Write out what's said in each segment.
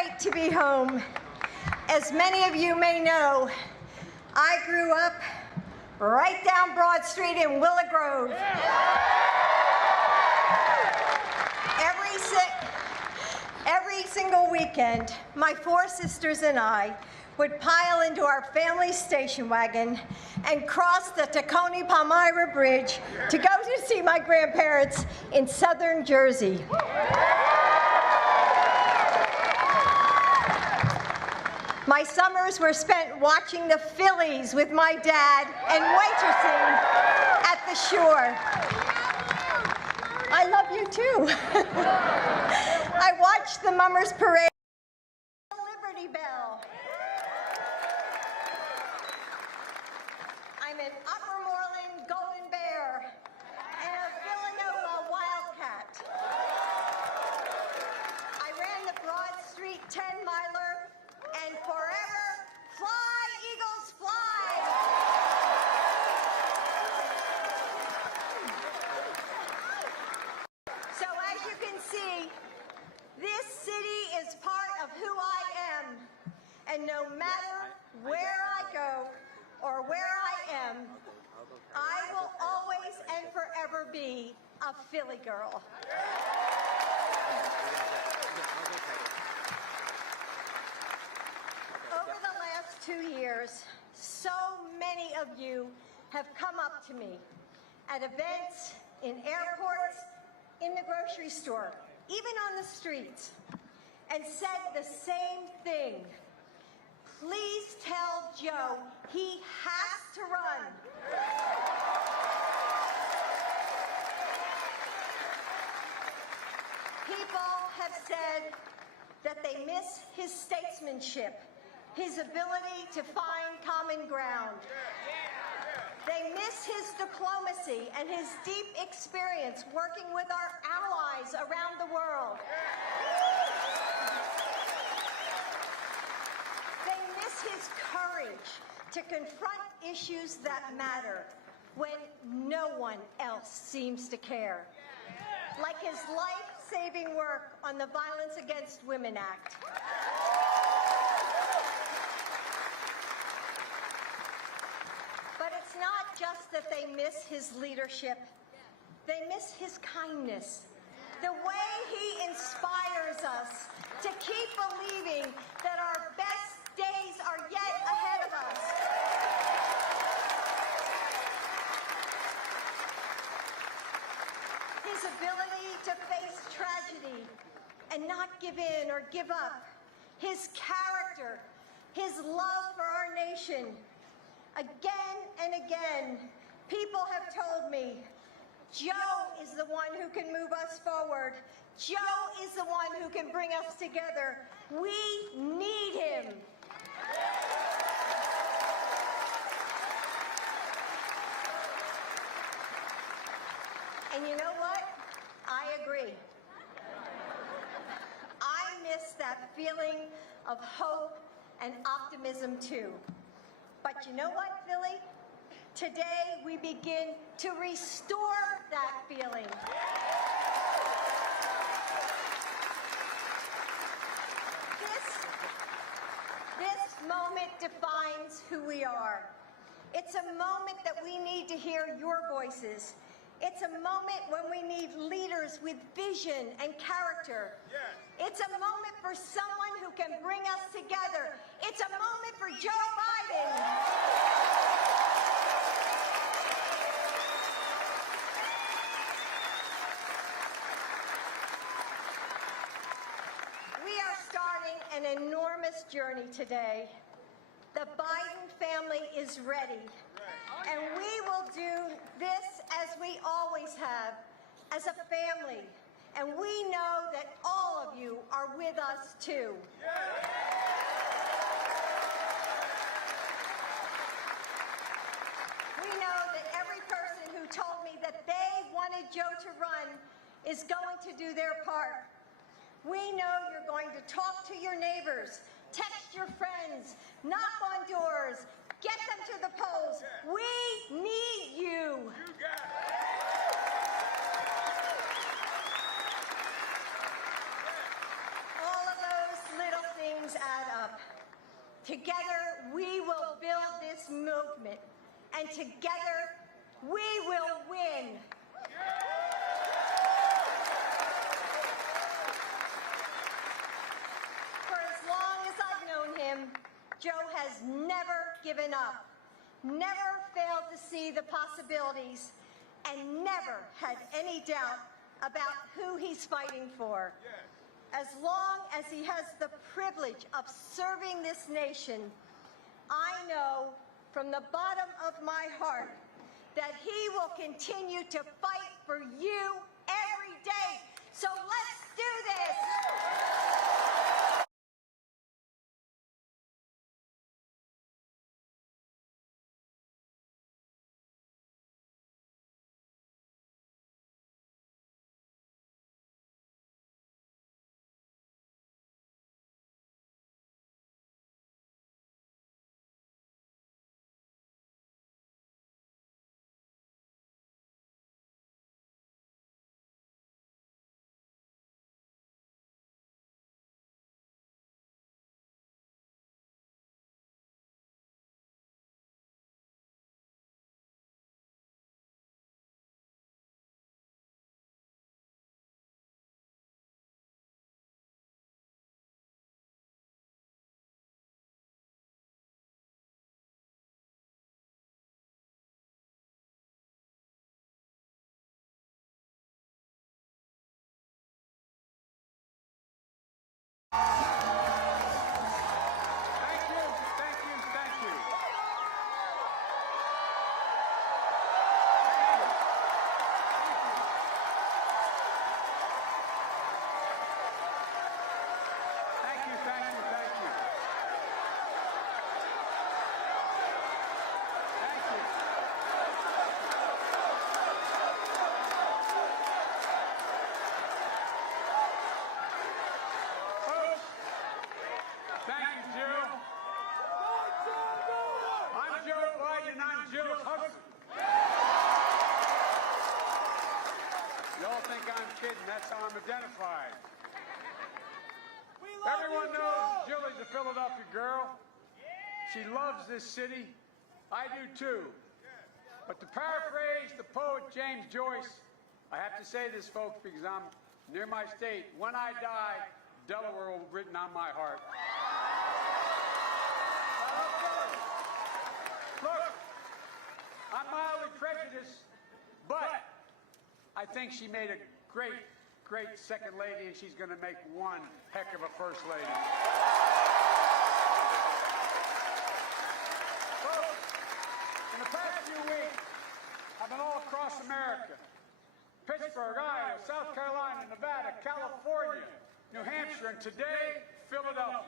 great to be home. As many of you may know, I grew up right down Broad Street in Willow Grove. Every single weekend, my four sisters and I would pile into our family station wagon and cross the Tacony Palmyra Bridge to go to see my grandparents in southern Jersey. My summers were spent watching the Phillies with my dad and waitressing at the shore. I love you too. I watched the Mummers Parade, Liberty Bell. I'm an Upper Moreland Golden Bear and a Villanova Wildcat. I ran the Broad Street 10-miler and forever fly, Eagles, fly! So as you can see, this city is part of who I am, and no matter where I go or where I am, I will always and forever be a Philly girl. Over the last 2 years, so many of you have come up to me at events, in airports, in the grocery store, even on the streets, and said the same thing. Please tell Joe he has to run. People have said that they miss his statesmanship, his ability to find common ground. They miss his diplomacy and his deep experience working with our allies around the world. They miss his courage to confront issues that matter when no one else seems to care, like his life-saving work on the Violence Against Women Act. But it's not just that they miss his leadership. They miss his kindness, the way he inspires us to keep believing that our best days are yet ahead of us. His ability to face tragedy and not give in or give up. His character, his love for our nation. Again and again, people have told me, Joe is the one who can move us forward. Joe is the one who can bring us together. We need him. And you know what? I agree. I miss that feeling of hope and optimism too. But you know what, Philly? Today we begin to restore that feeling. This moment defines who we are. It's a moment that we need to hear your voices. It's a moment when we need leaders with vision and character. It's a moment for someone who can bring us together. It's a moment for Joe Biden. We are starting an enormous journey today. The Biden family is ready. And we will do this as we always have, as a family. And we know that all of you are with us too. We know that every person who told me that they wanted Joe to run is going to do their part. We know you're going to talk to your neighbors, text your friends, knock on doors, get them to the polls. We need you. All of those little and together we will win. For as long as I've known him, Joe has never given up, never failed to see the possibilities, and never had any doubt about who he's fighting for. As long as he has the privilege of serving this nation, I know from the bottom of my heart that he will continue to fight for you every day. So let's do this! That's how I'm identified. Everyone knows Julie's a Philadelphia girl. She loves this city. I do too. But to paraphrase the poet James Joyce, I have to say this, folks, because I'm near my state. When I die, Delaware will be written on my heart. Look, I'm mildly prejudiced, but I think she made a great second lady, and she's going to make one heck of a first lady. Folks, in the past few weeks, I've been all across America. Pittsburgh, Iowa, South Carolina, Nevada, California, New Hampshire, and today, Philadelphia.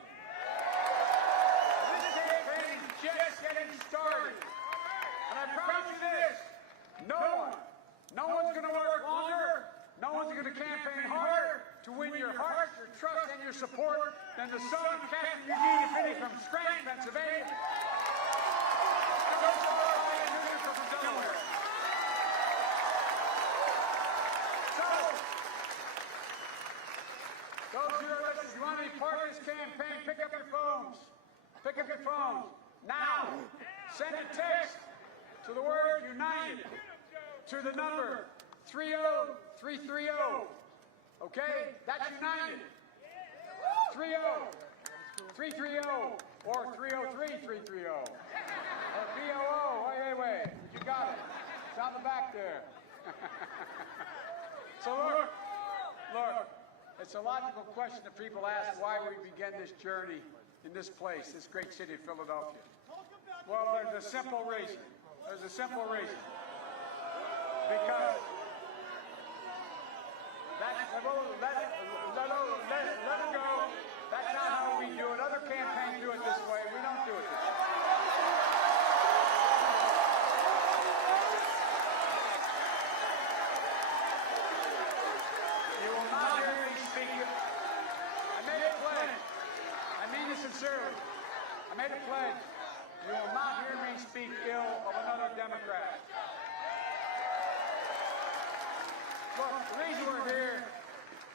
This campaign is just getting started. And I promise you this, no one's going to work longer, no one's going to campaign harder to win your heart, your trust, and your support than the son of Captain Eugene Finney from Scranton, Pennsylvania. From Delaware. So, those who are listening, you want to be part of this campaign, pick up your phones. Pick up your phones. Now, send a text to the word United to the number 30330. Okay? That's United. 30330 or 303330. Or BOO. Wait. You got it. It's on the back there. So look, it's a logical question that people ask why we began this journey in this place, this great city of Philadelphia. Well, there's a simple reason. Because let it go. That's not how we do it. Other campaigns do it this way. We don't do it this way. You will not hear me speak. I made a pledge. I mean this sincerely. I made a pledge. You will not hear me speak ill of another Democrat. Look, the reason we're here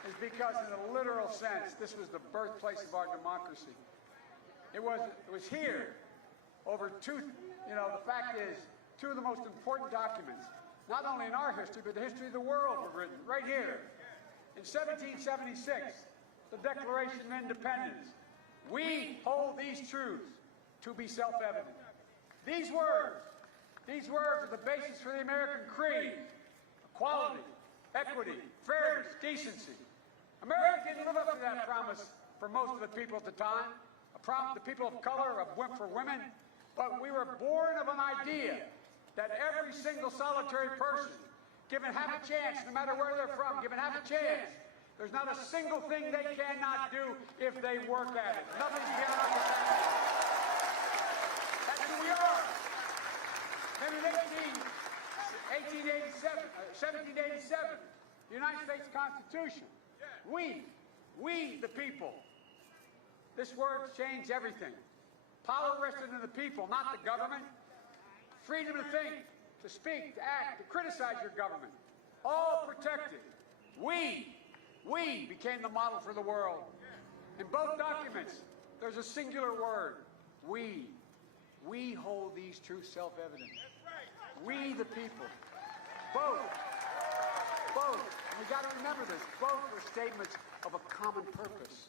is because in a literal sense, this was the birthplace of our democracy. It was here over the fact is, two of the most important documents, not only in our history, but the history of the world were written right here. In 1776, the Declaration of Independence. We hold these truths to be self-evident. These words are the basis for the American creed: equality, equity, fairness, decency. America didn't live up to that promise for most of the people at the time, the people of color, for women, but we were born of an idea that every single solitary person, given half a chance, no matter where they're from, given half a chance, there's not a single thing they cannot do if they work at it. Nothing's beyond our capacity. That's who we are. Then in 1787, the United States Constitution, we the people. This word changed everything. Power rested in the people, not the government. Freedom to think, to speak, to act, to criticize your government. All protected. We became the model for the world. In both documents, there's a singular word. We hold these truths self-evident. We, the people. Both. We got to remember this. Both were statements of a common purpose.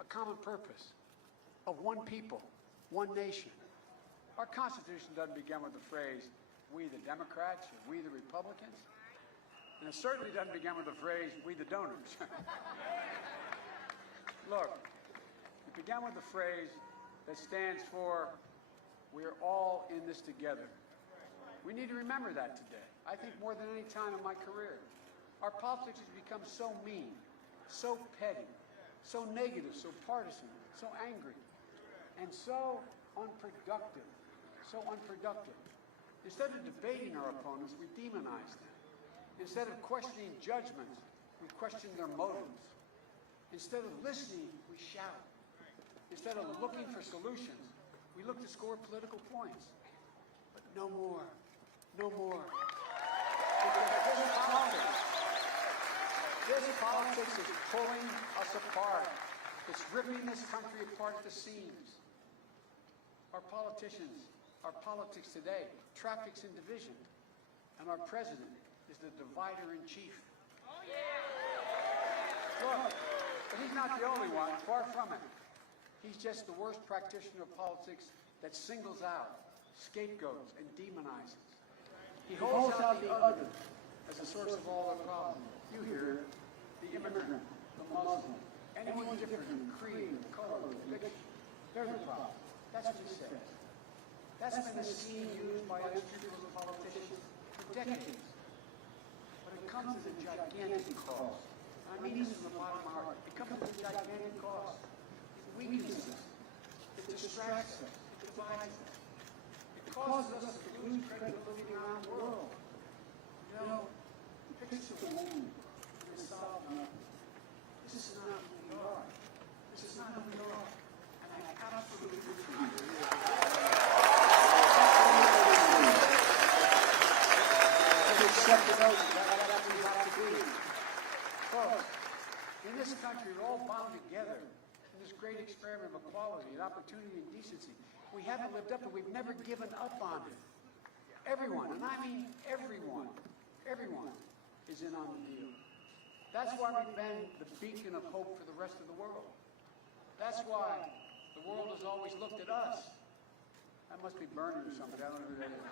A common purpose of one people, one nation. Our Constitution doesn't begin with the phrase, we the Democrats or we the Republicans. And it certainly doesn't begin with the phrase, we the donors. Look, it began with the phrase that stands for, we're all in this together. We need to remember that today. I think more than any time in my career. Our politics has become so mean, so petty, so negative, so partisan, so angry, and so unproductive. Instead of debating our opponents, we demonize them. Instead of questioning judgments, we question their motives. Instead of listening, we shout. Instead of looking for solutions, we look to score political points. But no more. Because this politics is pulling us apart. It's ripping this country apart at the seams. Our politics today traffics in division, and our president is the divider-in-chief. Look, but he's not the only one, far from it. He's just the worst practitioner of politics that singles out, scapegoats, and demonizes. He holds out the other as the source of all the problems. You hear it, the immigrant, the Muslim, anyone different in creed, color, religion. They're the problem. That's what he says. That's been the scheme used by unscrupulous politicians for decades. But it comes at a gigantic cost. I mean this from the bottom of my heart. It comes at a gigantic cost. It weakens us. It distracts us. It divides us. It causes us to lose credibility around the world. You know, fix the wound and solve nothing. This is not who we are. This is not who we are. And I absolutely agree. Accept the notion that's what we have to do. Folks, in this country, we're all bound together in this great experiment of equality and opportunity and decency. We haven't lived up to it. We've never given up on it. Everyone, and I mean everyone is in on the deal. That's why we've been the beacon of hope for the rest of the world. That's why the world has always looked at us. That must be Bernie or somebody. I don't know who that is.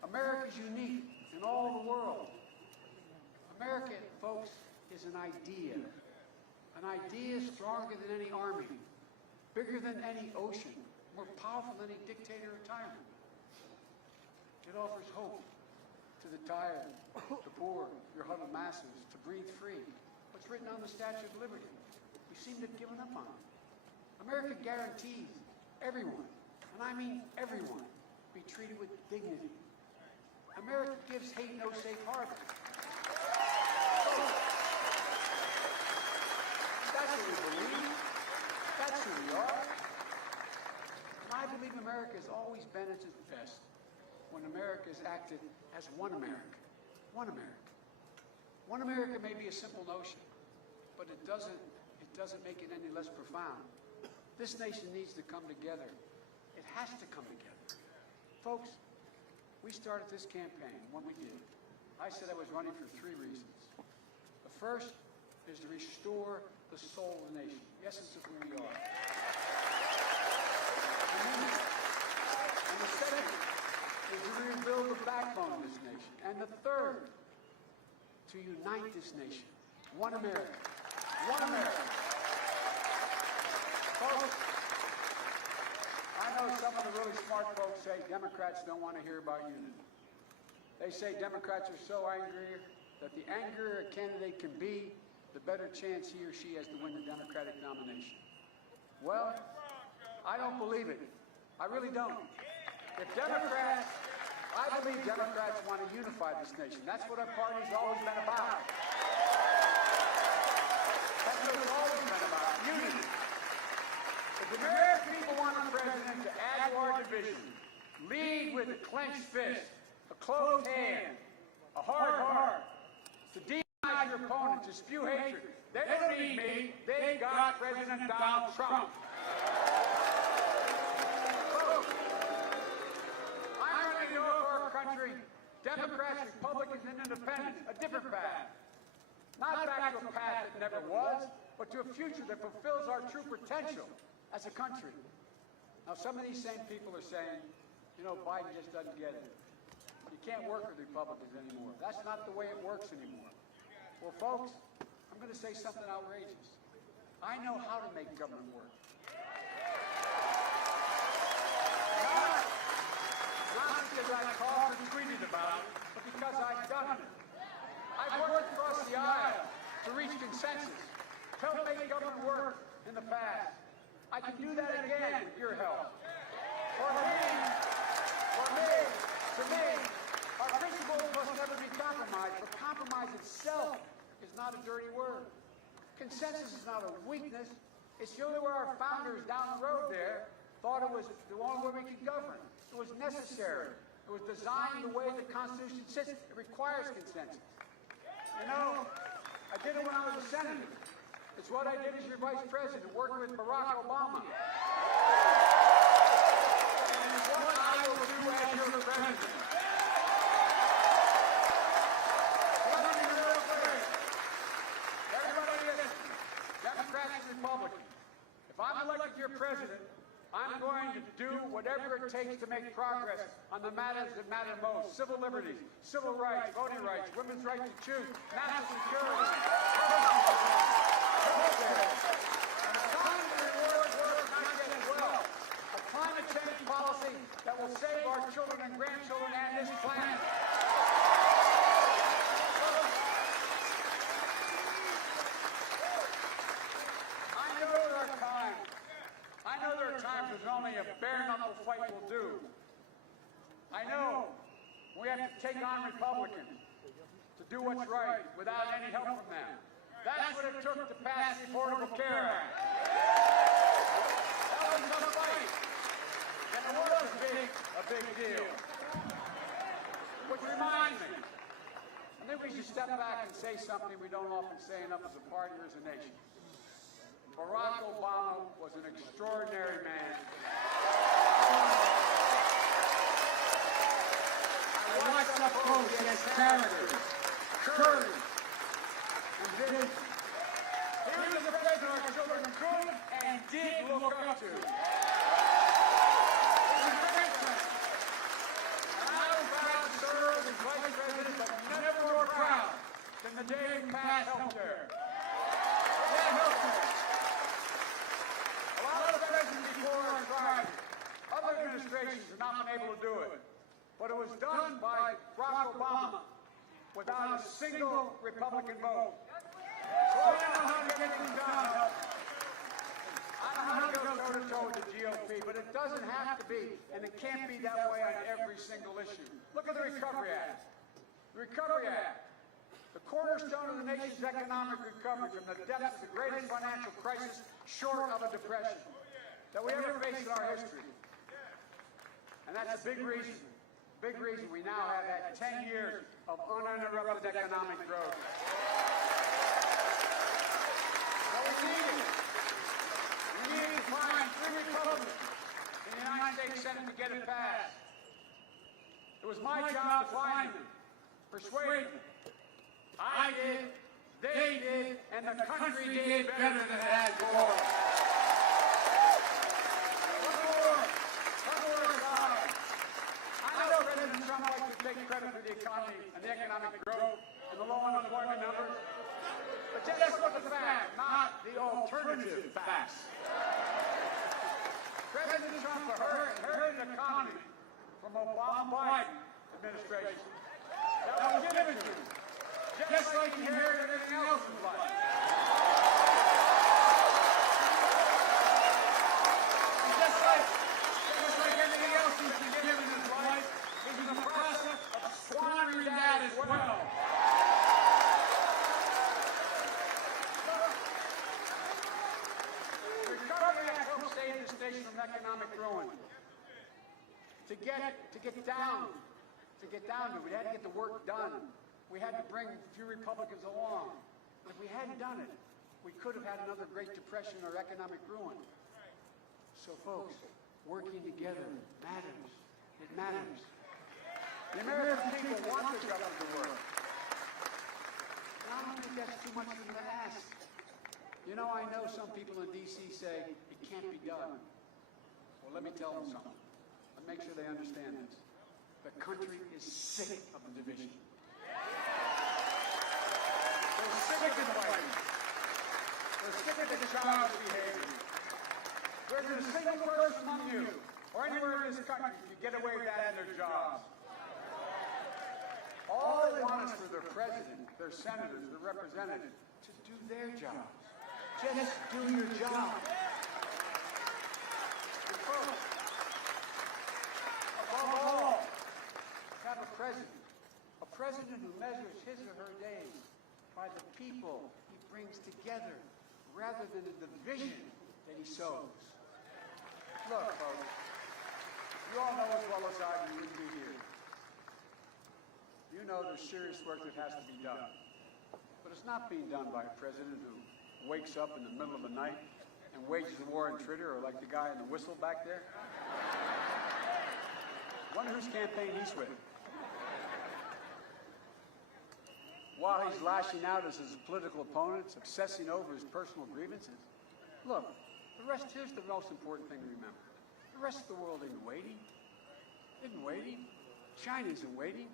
America's unique in all the world. America, folks, is an idea. An idea stronger than any army, bigger than any ocean, more powerful than any dictator or tyrant. It offers hope to the tired, the poor, your huddled masses, to breathe free. What's written on the Statue of Liberty? We seem to have given up on it. America guarantees everyone, and I mean everyone, be treated with dignity. America gives hate no safe harbor. That's what we believe. That's who we are. And I believe America has always been at its best when America has acted as one America. One America. One America may be a simple notion, but it doesn't make it any less profound. This nation needs to come together. It has to come together. Folks, we started this campaign, when we did, I said I was running for 3 reasons. The first is to restore the soul of the nation, the essence of who we are. And the second is to rebuild the backbone of this nation. And the third, to unite this nation. One America. One America. Folks, I know some of the really smart folks say Democrats don't want to hear about unity. They say Democrats are so angry that the angrier a candidate can be, the better chance he or she has to win the Democratic nomination. Well, I don't believe it. I really don't. I believe Democrats want to unify this nation. That's what our party's always been about. That's what it's always been about, unity. If the American people want a president to add to our division, lead with a clenched fist, a closed hand, a hard heart, to demonize your opponent, to spew hatred, they don't need me. They got President Donald Trump. I'm running to go for our country, Democrats, Republicans, and Independents, a different path. Not back to a path that never was, but to a future that fulfills our true potential as a country. Now, some of these same people are saying, you know, Biden just doesn't get it. You can't work with Republicans anymore. That's not the way it works anymore. Well, folks, I'm going to say something outrageous. I know how to make government work. Not because I talked or tweeted about it, but because I've done it. I've worked across the aisle to reach consensus, to help make government work in the past. I can do that again with your help. To me, our principles must never be compromised, but compromise itself is not a dirty word. Consensus is not a weakness. It's the only way our founders down the road there thought it was the only way we could govern. It was necessary. It was designed the way the Constitution sits. It requires consensus. You know, I did it when I was a senator. It's what I did as your vice president, working with Barack Obama. And it's what I will do as your president. Let me be real clear. Everybody listen, Democrats and Republicans. If I'm elected your president, I'm going to do whatever it takes to make progress on the matters that matter most. Civil liberties, civil rights, voting rights, women's right to choose, national security, healthcare. And a time to reward work not getting well. A climate change policy that will save our children and grandchildren and this planet. I know there are times when only a bare-knuckle fight will do. I know we have to take on Republicans to do what's right without any help from them. That's what it took to pass the Affordable Care Act. That was a fight, and it was a big deal. Which reminds me, I think we should step back and say something we don't often say enough as a party or as a nation. Barack Obama was an extraordinary man. I watched up close his character, courage, and vision. He was the president our children could and did look up to. He was a great president. And I was proud to serve as vice president, but never more proud than the day we passed health care. Yeah, health care. Other administrations have not been able to do it. But it was done by Barack Obama without a single Republican vote. So I don't know how to get things done. I don't know how to go toe-to-toe with the GOP, but it doesn't have to be, and it can't be that way on every single issue. Look at the Recovery Act. The Recovery Act, the cornerstone of the nation's economic recovery from the depths of the greatest financial crisis short of a depression that we ever faced in our history. And that's a big reason we now have had 10 years of uninterrupted economic growth. But we need to find 3 Republicans in the United States Senate to get it passed. It was my job to find them, persuade them. I did, they did, and the country did better than it had before. One more aside. I know President Trump likes to take credit for the economy and the economic growth and the low unemployment numbers. But just look at the facts, not the alternative facts. President Trump inherited an economy from Obama-Biden administration that was given to him, just like he inherited everything else in life. And just like everything else he's been given in his life, he's in the process of squandering that as well. The Recovery Act helped save this nation from economic ruin. To get down to it, we had to get the work done. We had to bring a few Republicans along. If we hadn't done it, we could have had another Great Depression or economic ruin. So, folks, working together matters. It matters. The American people want the government to work. And I don't think that's too much for them to ask. You know, I know some people in D.C. say it can't be done. Well, let me tell them something. And make sure they understand this. The country is sick of the division. They're sick of the fighting. They're sick of the child's behavior. There isn't a single person among you or anywhere in this country who can get away with that in their jobs. All they want is for their president, their senators, their representatives to do their job. Just do your job. And folks, above all, have a president who measures his or her days by the people he brings together rather than the division that he sows. Look, folks, you all know as well as I do, you wouldn't be here. You know there's serious work that has to be done. But it's not being done by a president who wakes up in the middle of the night and wages a war on Twitter, or like the guy in the whistle back there. Wonder whose campaign he's with. While he's lashing out at his political opponents, obsessing over his personal grievances. Look, here's the most important thing to remember. The rest of the world isn't waiting. China isn't waiting.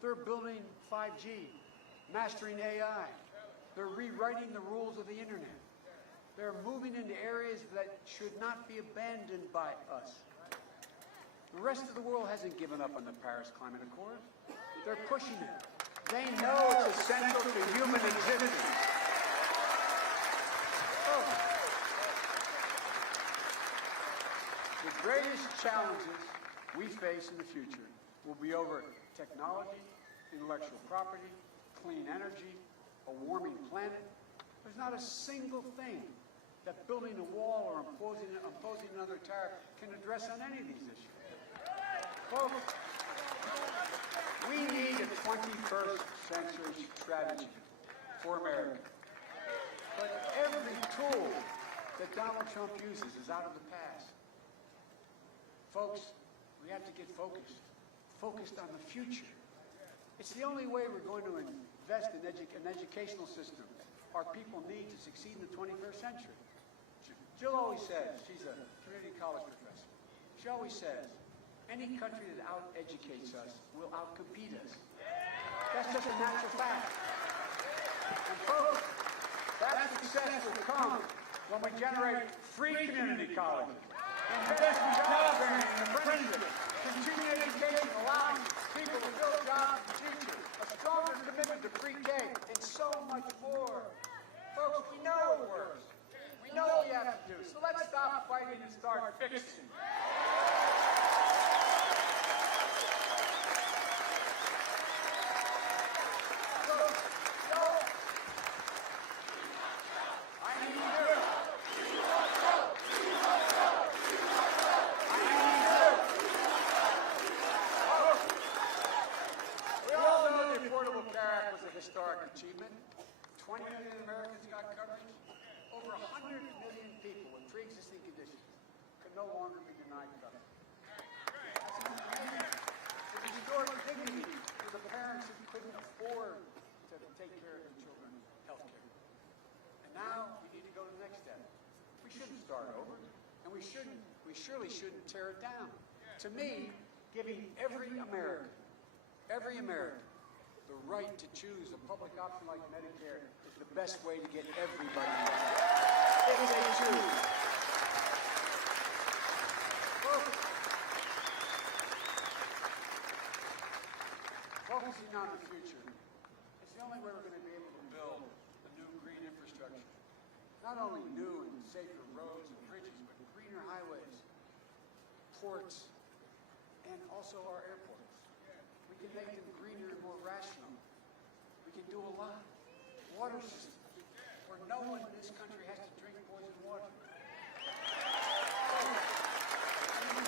They're building 5G, mastering AI. They're rewriting the rules of the internet. They're moving into areas that should not be abandoned by us. The rest of the world hasn't given up on the Paris Climate Accord. They're pushing it. They know it's essential to human existence. Oh. The greatest challenges we face in the future will be over technology, intellectual property, clean energy, a warming planet. There's not a single thing that building a wall or imposing another tariff can address on any of these issues. Folks, we need a 21st century strategy for America. But every tool that Donald Trump uses is out of the past. Folks, we have to get focused on the future. It's the only way we're going to invest in an educational system our people need to succeed in the 21st century. Jill always says, she's a community college professor, she always says, any country that out-educates us will out-compete us. That's just a natural fact. And folks, that success will come when we generate free community colleges, invest in job training and apprenticeship, continue education, allowing people to build jobs in the future, a stronger commitment to pre-K, and so much more. Folks, we know it works. We know what we have to do. So let's stop fighting and start fixing. Historic achievement. 20 million Americans got coverage. Over 100 million people with pre-existing conditions could no longer be denied coverage. That's amazing. It restored dignity to the parents who couldn't afford to take care of their children's health care. And now we need to go to the next step. We shouldn't start over, and we surely shouldn't tear it down. To me, giving every American, the right to choose a public option like Medicare is the best way to get everybody Medicare. If they choose. Focusing on the future is the only way we're going to be able to build a new green infrastructure. Not only new and safer roads and bridges, but greener highways, ports, and also our airports. We can make them greener and more rational. We can do a lot. Water systems, where no one in this country has to drink poison water.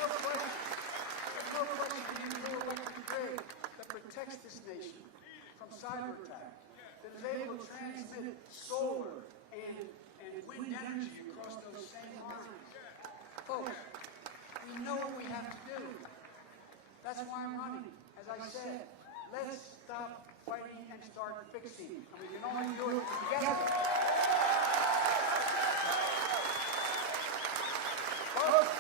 There's no question we need a new electric grid that protects this nation from cyber attack, that is able to transmit solar and wind energy across those same lines. Folks, we know what we have to do. That's why I'm running. As I said, let's stop fighting and start fixing. And we can only do it together. Folks,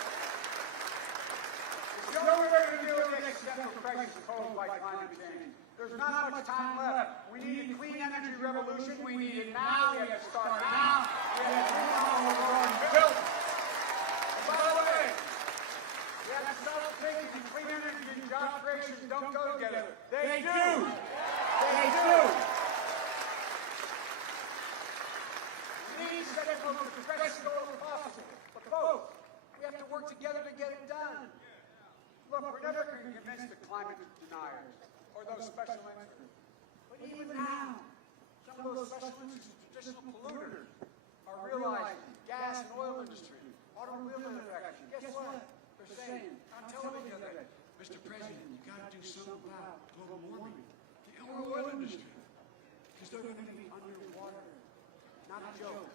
the only way to deal with the existential crisis posed by climate change. There's not much time left. We need a clean energy revolution. We need it now. We have to start now. We have to move on what we're already built. And by the way, we have to stop thinking clean energy and job creation don't go together. They do. They do. We need to set it from the best goal as possible. But folks, we have to work together to get it done. Look, we're never going to convince the climate deniers or those special interests. But even now, some of those special interests, traditional polluters, are realizing gas and oil industry, automobile manufacturing. Guess what? They're saying on television the other day, Mr. President, you got to do something about global warming. The oil industry, because they're going to be underwater. Not a joke.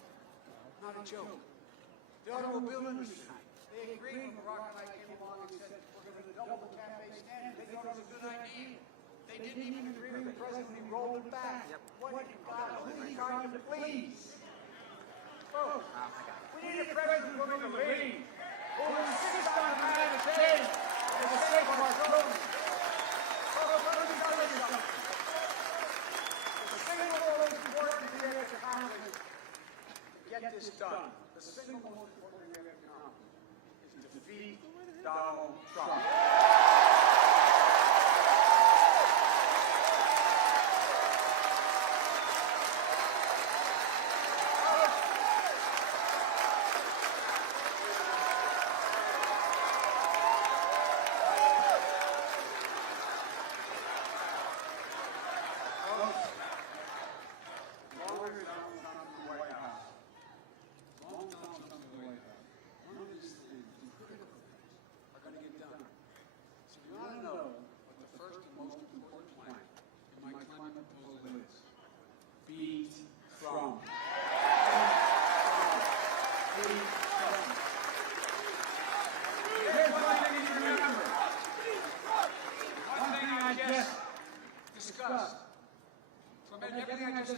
Not a joke. The automobile industry, they agreed when Barack and I came along and said, we're going to double the CAFE standard. They thought it was a good idea. They didn't even agree with the president when he rolled it back. What in God, who are you trying to please? Folks, we need a president willing to lead, who will insist on the United States for the sake of our children. Folks, let me tell you something. The single most important thing we have to accomplish to get this done, the single most important thing we have to accomplish is to defeat Donald Trump.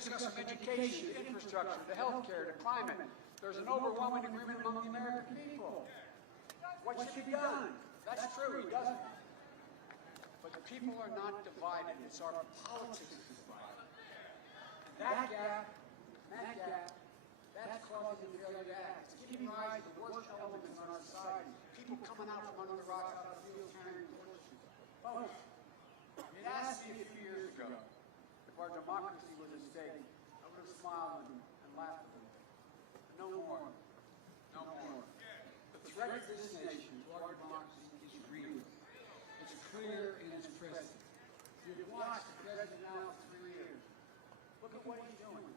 From education, infrastructure, to healthcare, to climate. There's an overwhelming agreement among the American people. What should be done? That's true, he doesn't. But the people are not divided. It's our politics that's divided. That gap, that's causing the failure to act. It's giving rise to the worst elements in our society. People coming out from under the rocks out of the fields carrying torches. Folks, you'd asked me a few years ago if our democracy was at stake. I would have smiled and laughed at them. But no more. No more. The threat to this nation, to our democracy, is real. It's clear in its presence. You've watched the president now for 3 years. Look at what he's doing.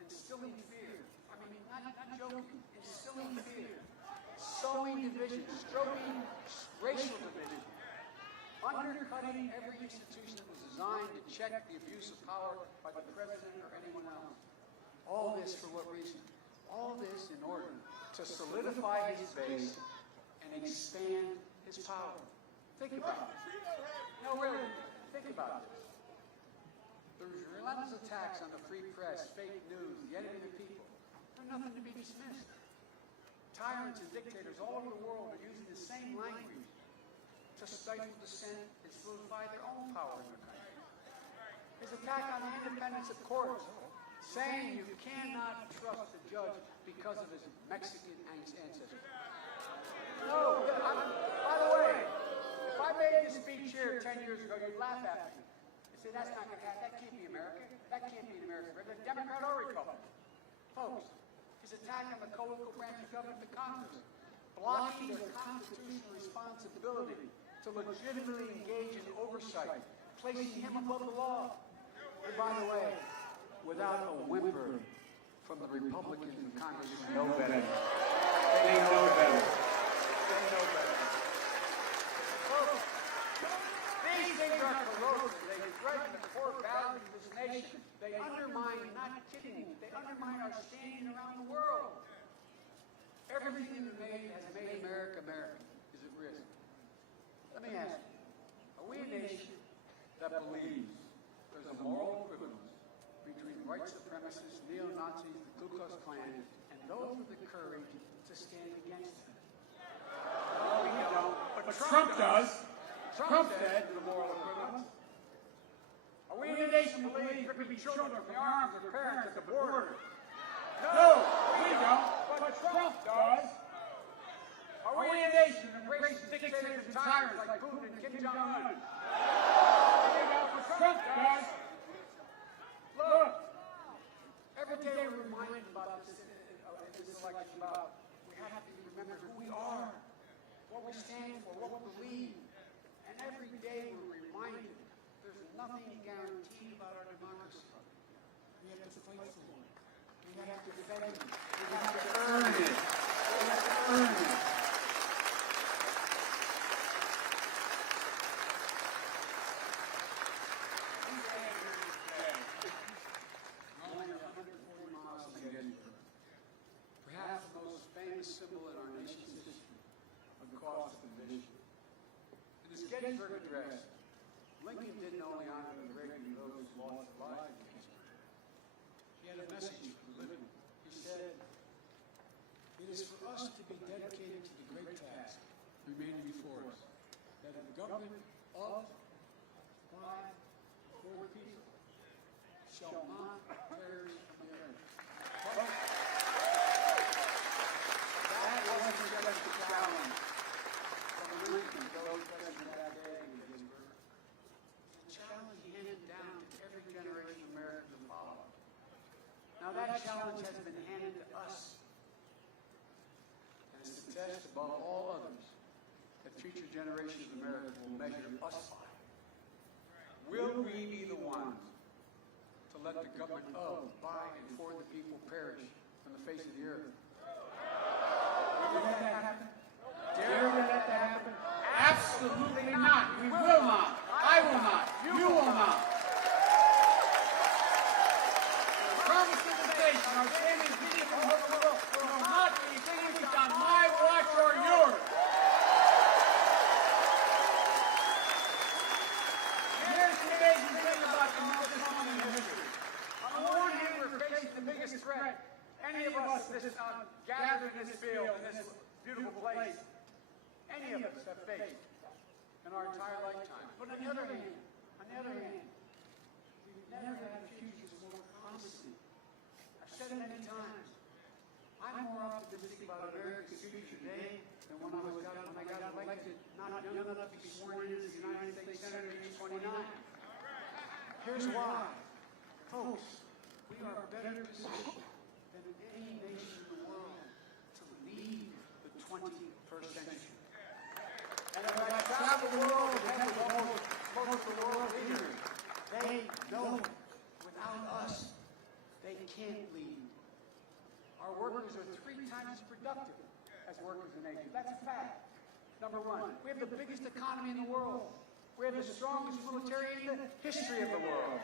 Instilling fear. I mean, not joking. Instilling fear. Sowing division. Stroking racial division. Undercutting every institution that was designed to check the abuse of power by the president or anyone else. All this for what reason? All this in order to solidify his base and expand his power. Think about it. No, really, think about this. The relentless attacks on the free press, fake news, the enemy of the people, are nothing to be dismissed. Tyrants and dictators all over the world are using the same language to stifle dissent and solidify their own power in their country. His attack on the independence of courts, saying you cannot trust a judge because of his Mexican ancestry. No, by the way, if I made this speech here 10 years ago, you'd laugh at me. You'd say, that's not going to happen. That can't be America. That can't be an American president, Democrat or Republican. Folks, his attack on the co-equal branch of government, the Congress, blocking their constitutional responsibility to legitimately engage in oversight, placing him above the law. And by the way, without a whimper from the Republicans in Congress who know better. They know better. They know better. Folks, these things are corrosive. They threaten the core values of this nation. They undermine, not kidding, they undermine our standing around the world. Everything that has made America American is at risk. Let me ask you, are we a nation that believes there's a moral equivalence between white supremacists, neo-Nazis, the Ku Klux Klan, and those with the courage to stand against them? No, we don't. But Trump does. Trump said the moral equivalence. Are we in a nation that believes ripping children from the arms of their parents at the border? No, we don't. But Trump does. Are we in a nation that embraces dictators and tyrants like Putin and Kim Jong-un? We don't. But Trump does. Look, every day we're reminded about this election about we have to remember who we are, what we stand for, what we believe. And every day we're reminded there's nothing guaranteed about our democracy. We have to fight for it. We have to defend it. We have to earn it. We have to earn it. Only 140 miles from Gettysburg. Perhaps the most famous symbol in our nation's history of the cost of division. In his Gettysburg address, Lincoln didn't only honor the bravery of those who lost their lives in Gettysburg. He had a message for the living. He said, "It is for us to be dedicated to the great task remaining before us, that in the government of, by, for the people, shall not perish from the earth." That wasn't just a challenge from Lincoln, those present that day in Gettysburg. It's a challenge handed down to every generation of Americans who follow. Now that challenge has been handed to us. And it's the test above all others that future generations of Americans will measure us by. Will we be the ones to let the government of, by, and for the people perish from the face of the earth? Will we let that happen? Dare we let that happen? Absolutely not. We will not. I will not. You will not. The promise of the nation, our standing vision for hope and will not be extinguished on my watch or yours. Here's the amazing thing about the this moment in history. On the one hand, we're facing the biggest threat any of us gathered in this field, in this beautiful place, any of us have faced in our entire lifetime. But on the other hand, we've never had a future with more promising. I've said it many times. I'm more optimistic about America's future today than when I got elected, not young enough to be sworn in as a United States Senator at age 29. Here's why. Folks, we are better positioned than any nation in the world to lead the 21st century. And as I travel the world and met with most of the world leaders, they know without us, they can't lead. Our workers are 3 times as productive as workers in Asia. That's a fact. Number one, we have the biggest economy in the world. We have the strongest military in the history of the world.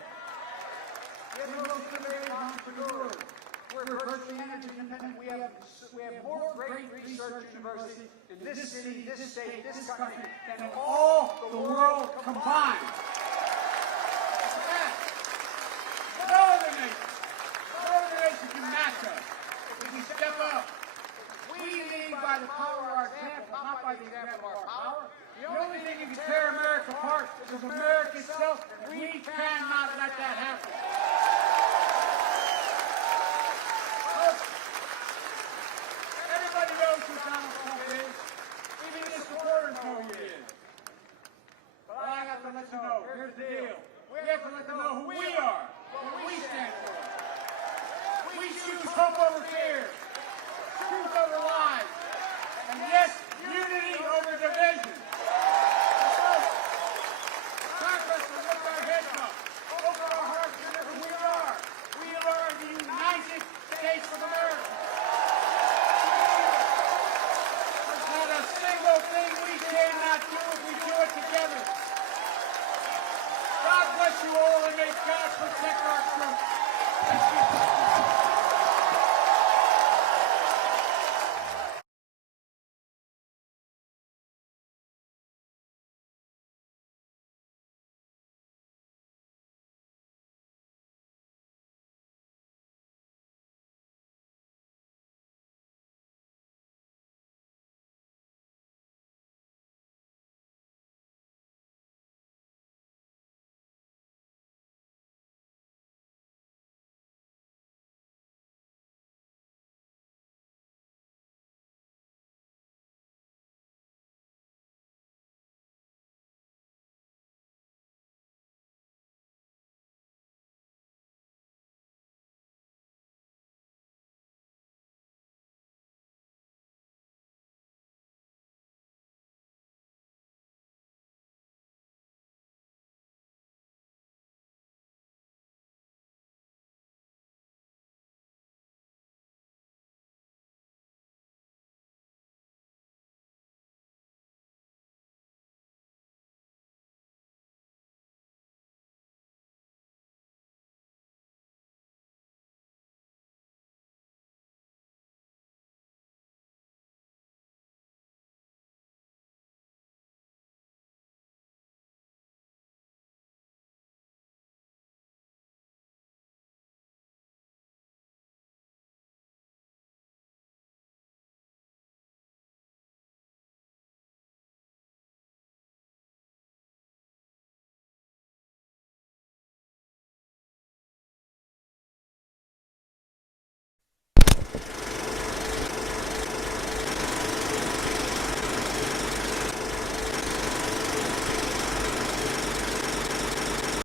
We have the most innovative entrepreneurs. We're virtually energy independent. We have more great research universities in this city, this state, this country, than all the world combined.